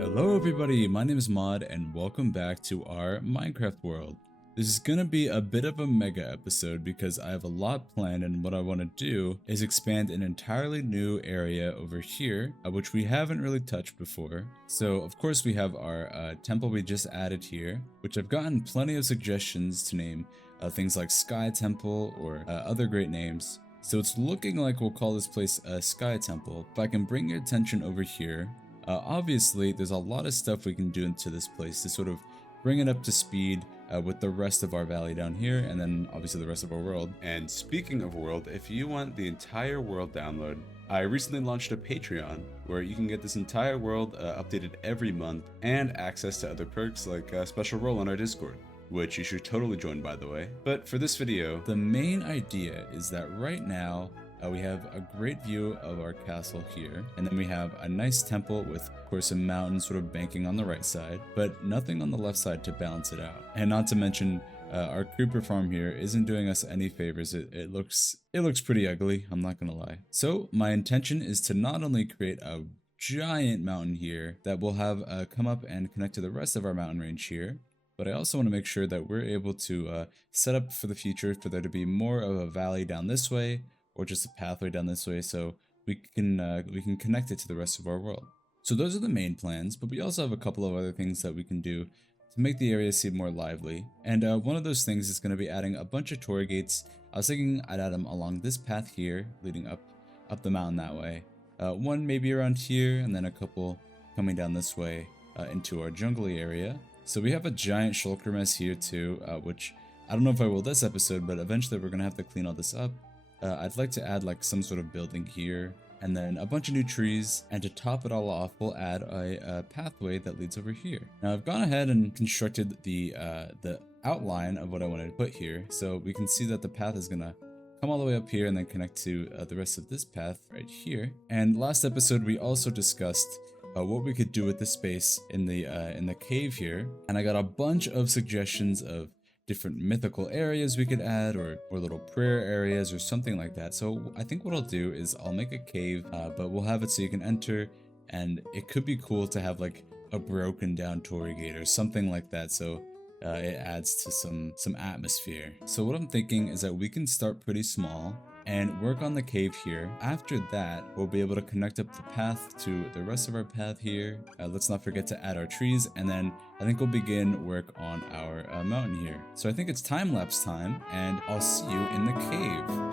Hello everybody, my name is Mod and welcome back to our Minecraft world. This is gonna be a bit of a mega episode because I have a lot planned, and what I want to do is expand an entirely new area over here, which we haven't really touched before. So of course we have our temple we just added here, which I've gotten plenty of suggestions to name things like Sky Temple or other great names. So it's looking like we'll call this place a Sky Temple. If I can bring your attention over here, obviously there's a lot of stuff we can do into this place to sort of bring it up to speed with the rest of our valley down here, and then obviously the rest of our world. And speaking of world, if you want the entire world download, I recently launched a Patreon where you can get this entire world updated every month and access to other perks like a special role on our Discord, which you should totally join, by the way. But for this video, the main idea is that right now we have a great view of our castle here, and then we have a nice temple with, of course, a mountain sort of banking on the right side, but nothing on the left side to balance it out. And not to mention, our creeper farm here isn't doing us any favors. It looks pretty ugly, I'm not gonna lie. So my intention is to not only create a giant mountain here that will have come up and connect to the rest of our mountain range here, but I also want to make sure that we're able to set up for the future for there to be more of a valley down this way, or just a pathway down this way, so we can connect it to the rest of our world. So those are the main plans, but we also have a couple of other things that we can do to make the area seem more lively. And one of those things is going to be adding a bunch of torii gates. I was thinking I'd add them along this path here, leading up the mountain that way. One maybe around here, and then a couple coming down this way into our jungly area. So we have a giant shulker mess here too, which I don't know if I will this episode, but eventually we're going to have to clean all this up. I'd like to add like some sort of building here, and then a bunch of new trees, and to top it all off, we'll add a pathway that leads over here. Now I've gone ahead and constructed the outline of what I wanted to put here, so we can see that the path is gonna come all the way up here and then connect to the rest of this path right here. And last episode we also discussed what we could do with the space in the cave here, and I got a bunch of suggestions of different mythical areas we could add, or little prayer areas or something like that. So I think what I'll do is I'll make a cave, but we'll have it so you can enter, and it could be cool to have like a broken down torii gate or something like that, so it adds to some atmosphere. So what I'm thinking is that we can start pretty small and work on the cave here. After that, we'll be able to connect up the path to the rest of our path here. Let's not forget to add our trees, and then I think we'll begin work on our mountain here. So I think it's time-lapse time, and I'll see you in the cave.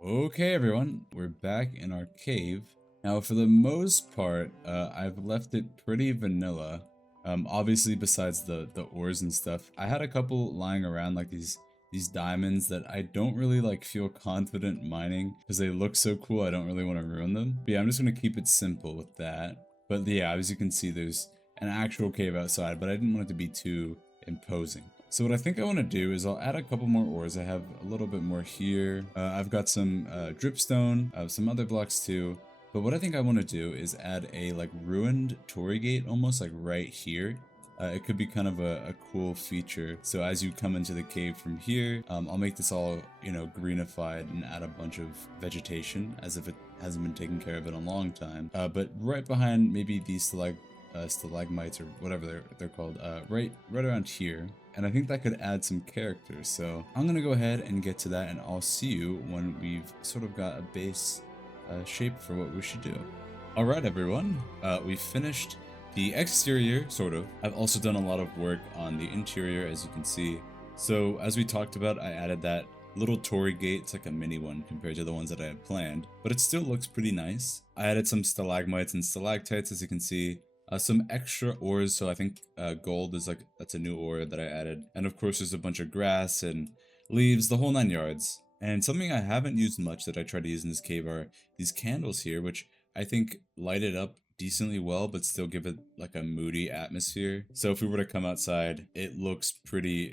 Okay everyone, we're back in our cave. Now for the most part, I've left it pretty vanilla. Obviously besides the ores and stuff. I had a couple lying around, like these diamonds that I don't really like feel confident mining because they look so cool. I don't really want to ruin them. But yeah, I'm just going to keep it simple with that. But yeah, as you can see, there's an actual cave outside, but I didn't want it to be too imposing. So what I think I want to do is I'll add a couple more ores. I have a little bit more here. I've got some dripstone, some other blocks too. But what I think I want to do is add a like ruined torii gate, almost like right here. It could be kind of a cool feature. So as you come into the cave from here, I'll make this all, you know, greenified and add a bunch of vegetation as if it hasn't been taken care of in a long time. But right behind maybe these stalagmites or whatever they're called, right around here. And I think that could add some character. So I'm gonna go ahead and get to that, and I'll see you when we've sort of got a base shape for what we should do. Alright everyone, we finished the exterior, sort of. I've also done a lot of work on the interior, as you can see. So as we talked about, I added that little torii gate. It's like a mini one compared to the ones that I had planned, but it still looks pretty nice. I added some stalagmites and stalactites, as you can see. Some extra ores, so I think gold is like, that's a new ore that I added. And of course there's a bunch of grass and leaves, the whole 9 yards. And something I haven't used much that I try to use in this cave are these candles here, which I think light it up decently well, but still give it like a moody atmosphere. So if we were to come outside, it looks pretty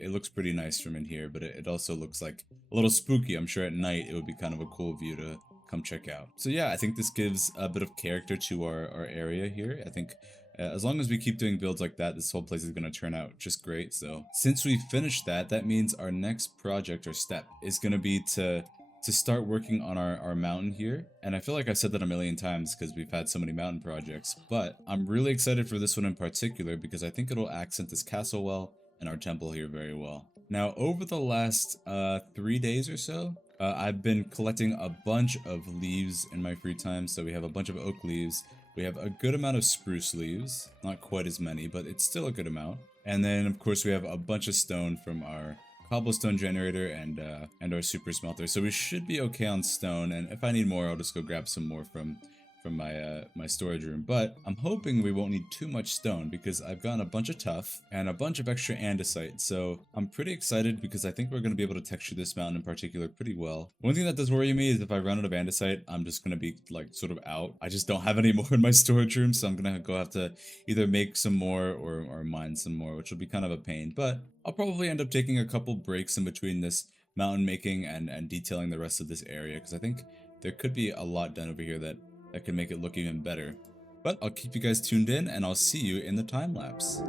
nice from in here, but it also looks like a little spooky. I'm sure at night it would be kind of a cool view to come check out. So yeah, I think this gives a bit of character to our area here. I think as long as we keep doing builds like that, this whole place is going to turn out just great. So since we finished that, that means our next project or step is going to be to start working on our mountain here. And I feel like I've said that a million times because we've had so many mountain projects, but I'm really excited for this one in particular because I think it'll accent this castle well and our temple here very well. Now, over the last 3 days or so, I've been collecting a bunch of leaves in my free time. So we have a bunch of oak leaves. We have a good amount of spruce leaves, not quite as many, but it's still a good amount. And then, of course, we have a bunch of stone from our cobblestone generator and our super smelter. So we should be okay on stone. And if I need more, I'll just go grab some more from my storage room. But I'm hoping we won't need too much stone because I've gotten a bunch of tuff and a bunch of extra andesite. So I'm pretty excited because I think we're going to be able to texture this mountain in particular pretty well. One thing that does worry me is if I run out of andesite, I'm just going to be like sort of out. I just don't have any more in my storage room, so I'm going to have to either make some more or mine some more, which will be kind of a pain. But I'll probably end up taking a couple breaks in between this mountain making and detailing the rest of this area because I think there could be a lot done over here that can make it look even better. But I'll keep you guys tuned in and I'll see you in the time lapse.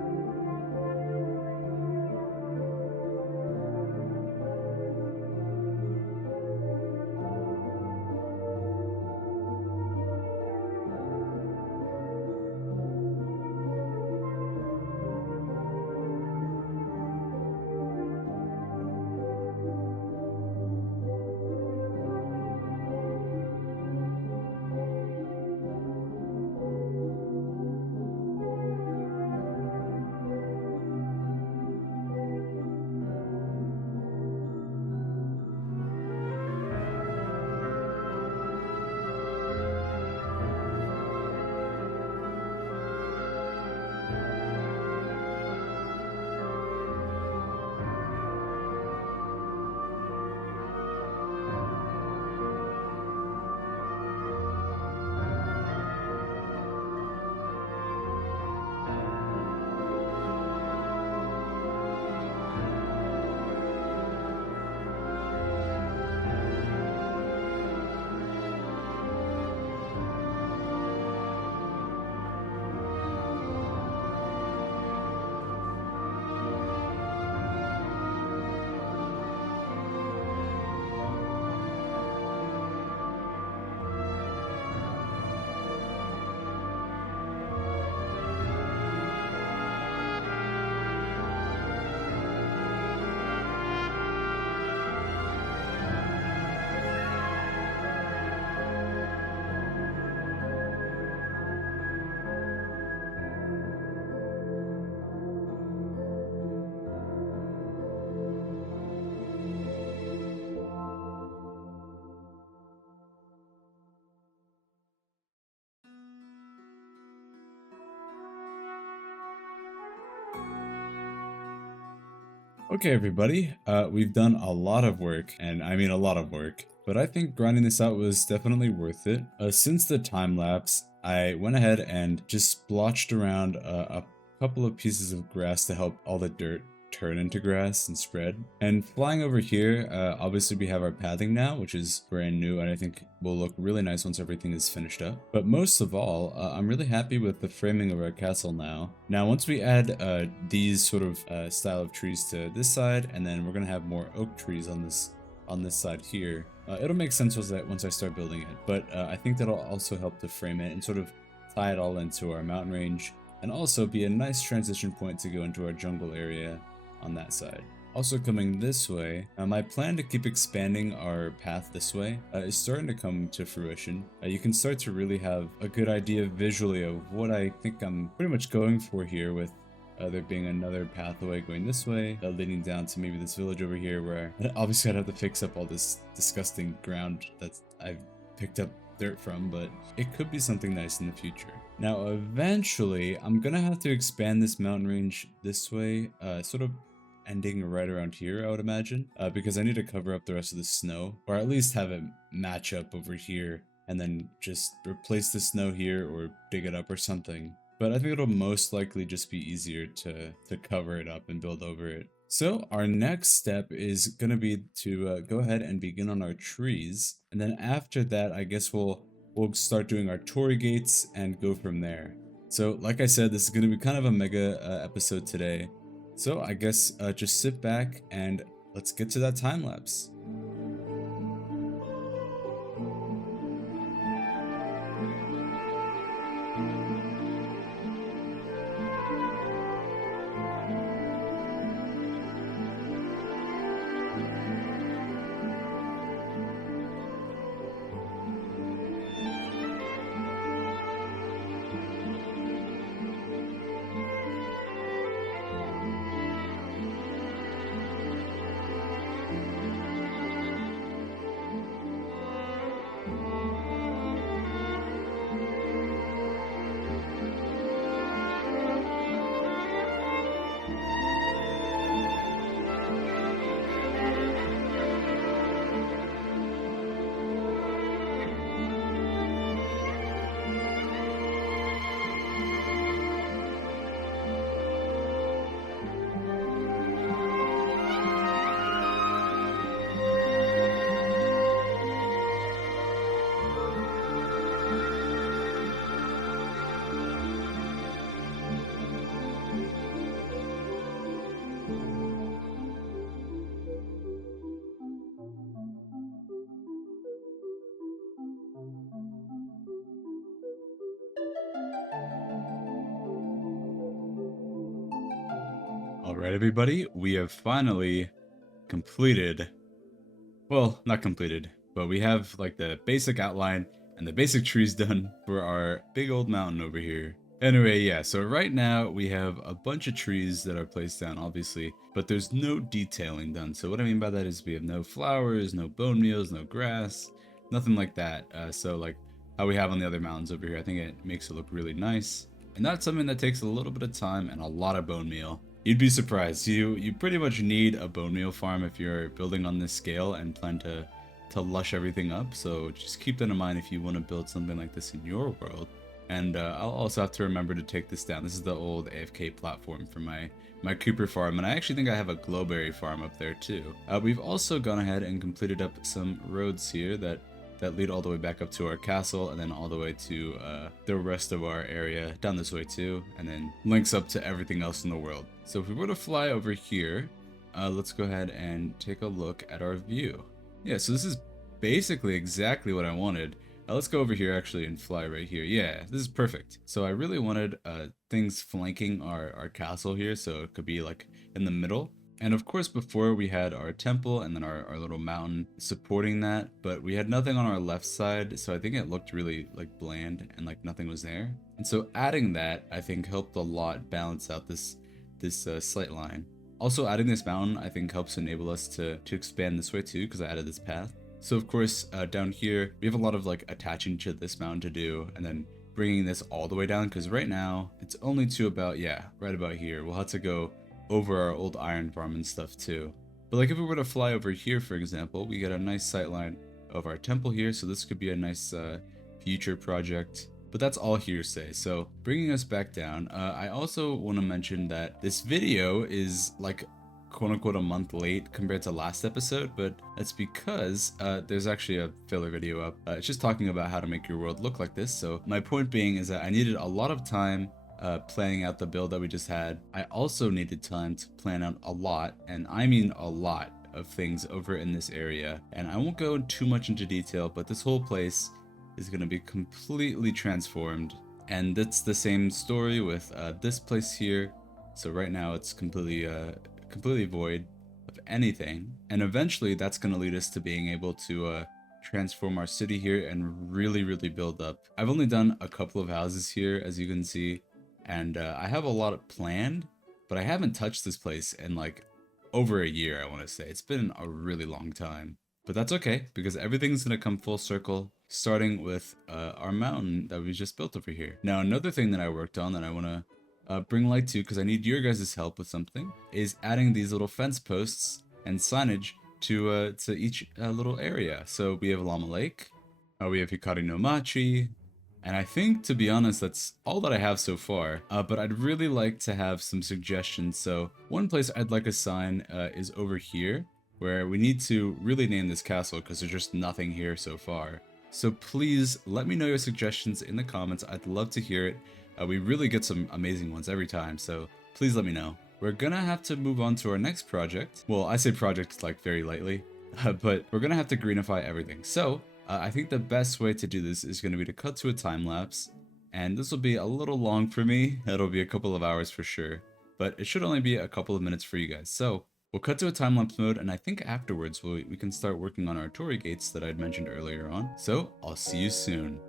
Okay, everybody, we've done a lot of work, and I mean a lot of work, but I think grinding this out was definitely worth it. Since the time lapse, I went ahead and just splotched around a couple of pieces of grass to help all the dirt turn into grass and spread. And flying over here, obviously we have our pathing now, which is brand new, and I think will look really nice once everything is finished up. But most of all, I'm really happy with the framing of our castle now. Now, once we add these sort of style of trees to this side, and then we're gonna have more oak trees on this side here, it'll make sense once I start building it. But I think that'll also help to frame it and sort of tie it all into our mountain range, and also be a nice transition point to go into our jungle area on that side. Also coming this way, my plan to keep expanding our path this way is starting to come to fruition. You can start to really have a good idea visually of what I think I'm pretty much going for here, with there being another pathway going this way, leading down to maybe this village over here, where obviously I'd have to fix up all this disgusting ground that I've picked up dirt from, but it could be something nice in the future. Now, eventually, I'm gonna have to expand this mountain range this way, sort of ending right around here, I would imagine, because I need to cover up the rest of the snow, or at least have it match up over here, and then just replace the snow here or dig it up or something. But I think it'll most likely just be easier to cover it up and build over it. So our next step is going to be to go ahead and begin on our trees, and then after that, I guess we'll start doing our torii gates and go from there. So like I said, this is going to be kind of a mega episode today. So I guess just sit back and let's get to that time lapse. Alright everybody, we have finally completed, well, not completed, but we have like the basic outline and the basic trees done for our big old mountain over here. Anyway, yeah, so right now we have a bunch of trees that are placed down, obviously, but there's no detailing done. So what I mean by that is we have no flowers, no bone meals, no grass, nothing like that. So like how we have on the other mountains over here, I think it makes it look really nice. And that's something that takes a little bit of time and a lot of bone meal. You'd be surprised. You pretty much need a bone meal farm if you're building on this scale and plan to lush everything up. So just keep that in mind if you want to build something like this in your world. And I'll also have to remember to take this down. This is the old AFK platform for my creeper farm, and I actually think I have a glowberry farm up there too. We've also gone ahead and completed up some roads here that lead all the way back up to our castle, and then all the way to the rest of our area down this way too, and then links up to everything else in the world. So if we were to fly over here, let's go ahead and take a look at our view. Yeah, so this is basically exactly what I wanted. Let's go over here actually and fly right here. Yeah, this is perfect. So I really wanted things flanking our castle here, so it could be like in the middle. And of course before we had our temple and then our little mountain supporting that, but we had nothing on our left side, so I think it looked really like bland and like nothing was there. And so adding that I think helped a lot balance out this slight line. Also adding this mountain I think helps enable us to expand this way too, because I added this path. So of course down here we have a lot of like attaching to this mountain to do, and then bringing this all the way down, because right now it's only to about, yeah, right about here. We'll have to go over our old iron farm and stuff too. But like if we were to fly over here, for example, we get a nice sight line of our temple here, so this could be a nice future project. But that's all hearsay. So bringing us back down, I also want to mention that this video is like quote-unquote a month late compared to last episode, but that's because there's actually a filler video up. It's just talking about how to make your world look like this. So my point being is that I needed a lot of time planning out the build that we just had. I also needed time to plan out a lot, and I mean a lot, of things over in this area. And I won't go too much into detail, but this whole place is going to be completely transformed. And it's the same story with this place here. So right now it's completely void of anything, and eventually that's going to lead us to being able to transform our city here and really build up. I've only done a couple of houses here, as you can see, and I have a lot planned, but I haven't touched this place in like over a year. I want to say it's been a really long time, but that's okay because everything's going to come full circle, starting with our mountain that we just built over here. Now another thing that I worked on that I want to bring light to, because I need your guys' help with something, is adding these little fence posts and signage to each little area. So we have Llama Lake, we have Hikari no Machi, and I think, to be honest, that's all that I have so far. But I'd really like to have some suggestions. So one place I'd like a sign is over here, where we need to really name this castle because there's just nothing here so far. So please let me know your suggestions in the comments. I'd love to hear it. We really get some amazing ones every time, so please let me know. We're gonna have to move on to our next project. Well, I say project like very lightly, but we're gonna have to greenify everything. So I think the best way to do this is gonna be to cut to a time lapse, and this will be a little long for me. It'll be a couple of hours for sure, but it should only be a couple of minutes for you guys. So we'll cut to a time lapse mode, and I think afterwards we can start working on our torii gates that I'd mentioned earlier on. So I'll see you soon.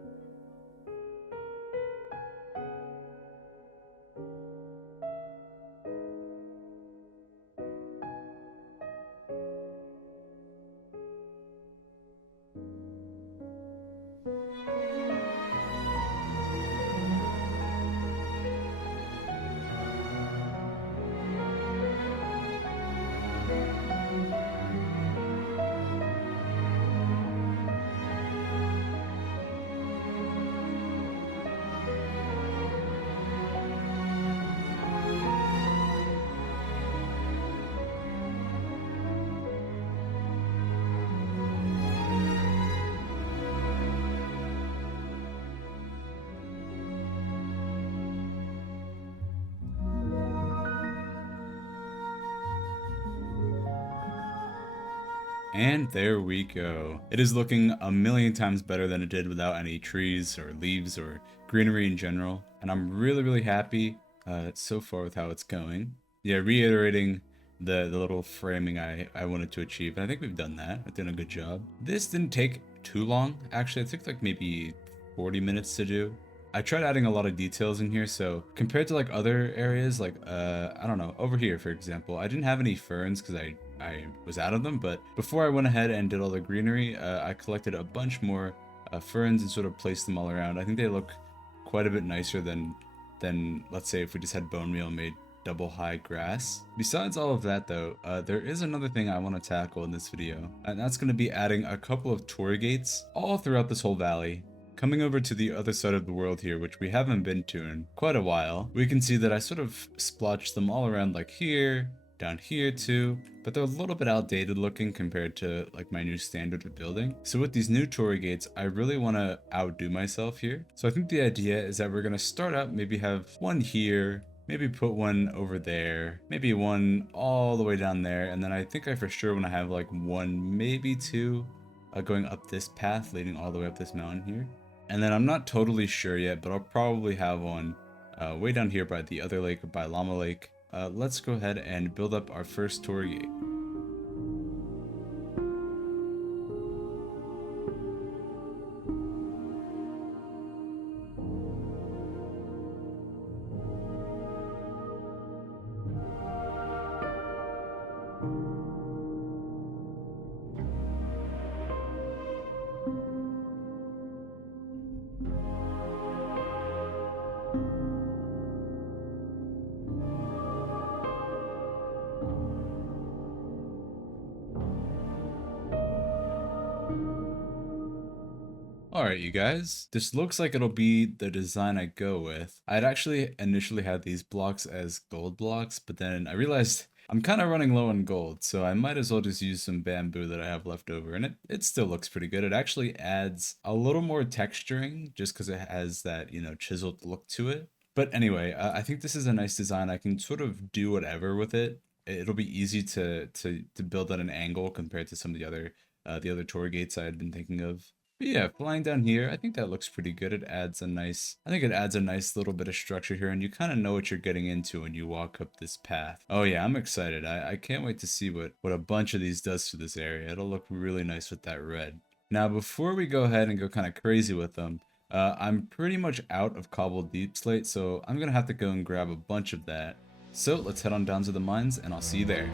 And there we go. It is looking a million times better than it did without any trees or leaves or greenery in general. And I'm really happy so far with how it's going. Yeah, reiterating the little framing I wanted to achieve. And I think we've done that. We've done a good job. This didn't take too long. Actually, it took like maybe 40 minutes to do. I tried adding a lot of details in here, so compared to like other areas, like I don't know, over here for example, I didn't have any ferns because I was out of them, but before I went ahead and did all the greenery, I collected a bunch more ferns and sort of placed them all around. I think they look quite a bit nicer than let's say if we just had bone meal made double high grass. Besides all of that though, there is another thing I want to tackle in this video, and that's going to be adding a couple of torii gates all throughout this whole valley. Coming over to the other side of the world here, which we haven't been to in quite a while, we can see that I sort of splotched them all around like here, down here too, but they're a little bit outdated looking compared to like my new standard of building. So with these new torii gates, I really want to outdo myself here. So I think the idea is that we're going to start out, maybe have one here, maybe put one over there, maybe one all the way down there, and then I think I for sure want to have like one, maybe two, going up this path leading all the way up this mountain here. And then I'm not totally sure yet, but I'll probably have one way down here by the other lake, by Llama Lake. Let's go ahead and build up our first torii gate. Alright you guys, this looks like it'll be the design I go with. I'd actually initially had these blocks as gold blocks, but then I realized I'm kind of running low on gold, so I might as well just use some bamboo that I have left over, and it still looks pretty good. It actually adds a little more texturing just because it has that, you know, chiseled look to it. But anyway, I think this is a nice design. I can sort of do whatever with it. It'll be easy to build at an angle compared to some of the other torii gates I had been thinking of. But yeah, flying down here, I think that looks pretty good. I think it adds a nice little bit of structure here, and you kind of know what you're getting into when you walk up this path. Oh yeah, I'm excited. I can't wait to see what a bunch of these does to this area. It'll look really nice with that red. Now, before we go ahead and go kind of crazy with them, I'm pretty much out of cobbled deep slate, so I'm gonna have to go and grab a bunch of that. So let's head on down to the mines, and I'll see you there.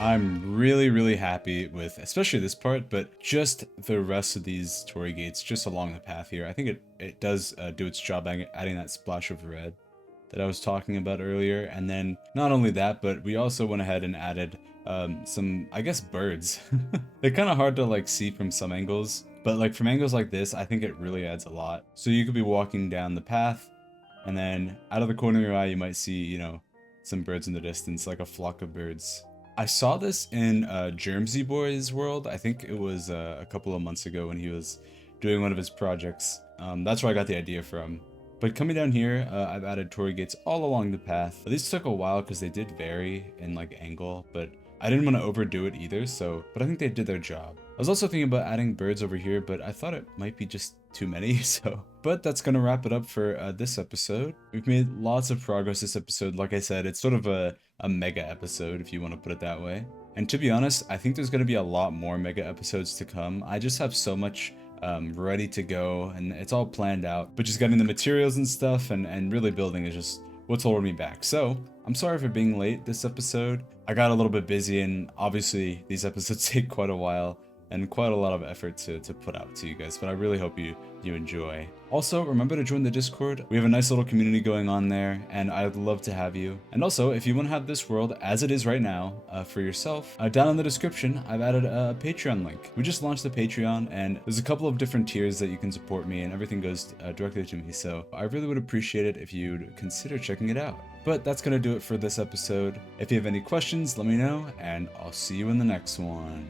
I'm really happy with especially this part, but just the rest of these torii gates just along the path here. I think it does do its job adding that splash of red that I was talking about earlier. And then not only that, but we also went ahead and added some, I guess, birds. They're kind of hard to like see from some angles, but like from angles like this, I think it really adds a lot. So you could be walking down the path, and then out of the corner of your eye, you might see, you know, some birds in the distance, like a flock of birds. I saw this in Germsy Boy's world. I think it was a couple of months ago when he was doing one of his projects. That's where I got the idea from. But coming down here, I've added torii gates all along the path. These took a while because they did vary in like angle, but I didn't want to overdo it either, but I think they did their job. I was also thinking about adding birds over here, but I thought it might be just too many, But that's gonna wrap it up for this episode. We've made lots of progress this episode. Like I said, it's sort of a mega episode, if you want to put it that way. And to be honest, I think there's gonna be a lot more mega episodes to come. I just have so much ready to go, and it's all planned out, but just getting the materials and stuff and really building is just what's holding me back. So I'm sorry for being late this episode. I got a little bit busy, and obviously these episodes take quite a while and quite a lot of effort to put out to you guys, but I really hope you enjoy. Also, remember to join the Discord. We have a nice little community going on there, and I'd love to have you. And also, if you want to have this world as it is right now for yourself, down in the description, I've added a Patreon link. We just launched the Patreon, and there's a couple of different tiers that you can support me, and everything goes directly to me, so I really would appreciate it if you'd consider checking it out. But that's gonna do it for this episode. If you have any questions, let me know, and I'll see you in the next one.